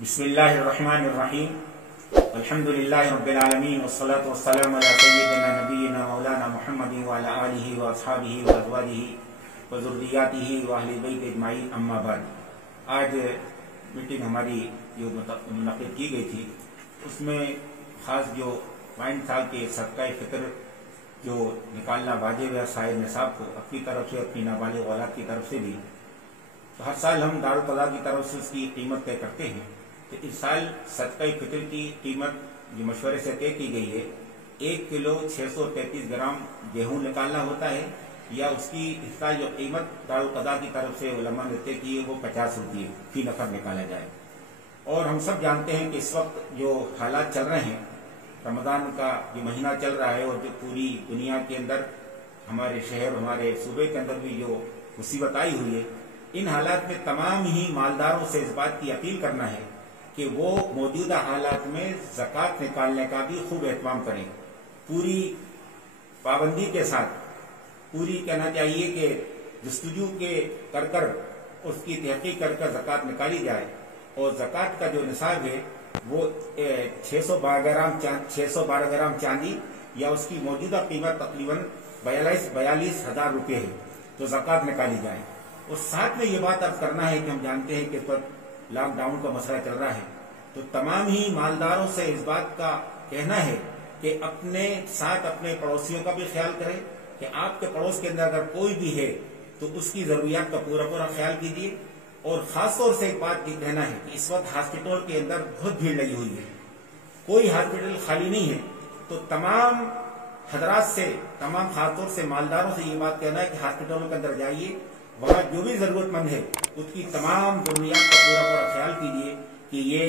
बिस्मिल्लाह अर्रहमान अर्रहीम अल्हम्दुलिल्लाह रब्बिल आलमीन वस्सलातु वस्सलामु अला सय्यिदिना नबिय्यिना मौलाना मुहम्मदिन व अला आलिहि व अस्हाबिहि व अज़वाजिहि व ज़ुर्रिय्यातिहि व अहले बैत अजमाइन अम्मा बाद। आज मीटिंग हमारी जो मुनक़िद की गई थी उसमें ख़ास जो 5 साल के सदक़ाए फ़ितर जो निकालना वाजिब है साहिब निसाब को अपनी तरफ से अपनी नाबालिग औलाद की तरफ से भी, तो हर साल हम दारुल क़ज़ा की तरफ से उसकी कीमत तय करते हैं। तो इस साल सदक़ाए फ़ितर की कीमत जो मशवरे से तय की गई है 1 किलो 633 ग्राम गेहूँ निकालना होता है, या उसकी इस साल जो कीमत दारुल क़ज़ा की तरफ से उलमा ने तय की है वो 50 रुपये फी नफर निकाला जाए। और हम सब जानते हैं कि इस वक्त जो हालात चल रहे हैं, रमज़ान का जो महीना चल रहा है और जो पूरी दुनिया के अंदर हमारे शहर हमारे सूबे के अंदर भी जो मुसीबत आई हुई है, इन हालात में तमाम ही मालदारों से इस बात की अपील करना है कि वो मौजूदा हालात में ज़कात निकालने का भी खूब एहतमाम करें। पूरी पाबंदी के साथ पूरी कहना चाहिए कि जस्तजू के कर उसकी तहक़ीक़ कर ज़कात निकाली जाए। और ज़कात का जो निसाब है वो 612 ग्राम चांदी या उसकी मौजूदा कीमत तकरीबन 42,000 रुपये है, तो ज़कात निकाली जाए। और साथ में ये बात अर्ज करना है कि हम जानते हैं कि इस वक्त लॉकडाउन का मसला चल रहा है, तो तमाम ही मालदारों से इस बात का कहना है कि अपने साथ अपने पड़ोसियों का भी ख्याल करें कि आपके पड़ोस के अंदर अगर कोई भी है तो उसकी ज़रूरियात का पूरा ख्याल कीजिए। और ख़ास तौर से एक बात ये कहना है कि इस वक्त हॉस्पिटल के अंदर बहुत भीड़ लगी हुई है, कोई हॉस्पिटल खाली नहीं है। तो तमाम हजरात से तमाम खासतौर से मालदारों से ये बात कहना है कि हॉस्पिटलों के अंदर जाइए, वहाँ जो भी ज़रूरतमंद है उसकी तमाम ज़रूरियात का पूरा ख्याल कीजिए कि ये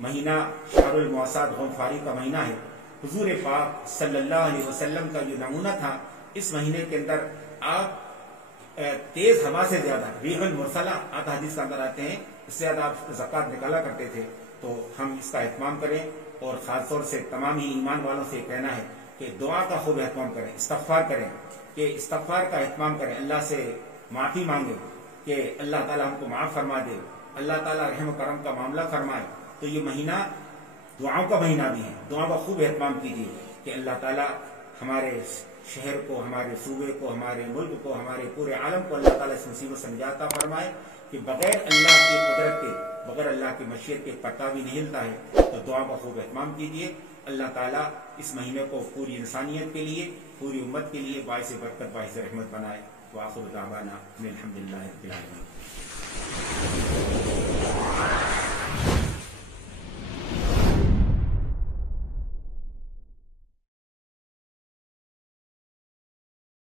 महीना शहरुल मुअस्साद गमखारी का महीना है। हुजूर पाक सल्लल्लाहु अलैहि वसल्लम का जो नमूना था, इस महीने के अंदर आप तेज हवा से ज्यादा रीहल मुरसला आता हदीस के अंदर आते हैं, इससे ज्यादा आप ज़कात निकाला करते थे। तो हम इसका एहतमाम करें और खासतौर से तमाम ही ईमान वालों से कहना है कि दुआ का खूब एहतमाम करें, इस्तग़फ़ार करें, कि इस्तग़फ़ार का एहतमाम करें, अल्लाह से माफ़ी मांगे कि अल्लाह ताला हमको माफ़ फरमा दे, अल्लाह ताला रहम करम का मामला फरमाए। तो ये महीना दुआओं का महीना भी है, दुआ का खूब एहतमाम कीजिए कि अल्लाह ताला हमारे शहर को, हमारे सूबे को, हमारे मुल्क को, हमारे पूरे आलम को अल्लाह ताला इस मुसीबत से निजात अता फरमाए कि बगैर अल्लाह की कुदरत के, बगैर अल्लाह की मशीयत के पत्ता भी नहीं हिलता है। तो दुआ का खूब एहतमाम कीजिए। अल्लाह ताला इस महीने को पूरी इंसानियत के लिए, पूरी उम्मत के लिए बाइस बरकत बाइस रहमत बनाए। व आखिर दावाना अल्हम्दुलिल्लाहि रब्बिल आलमीन।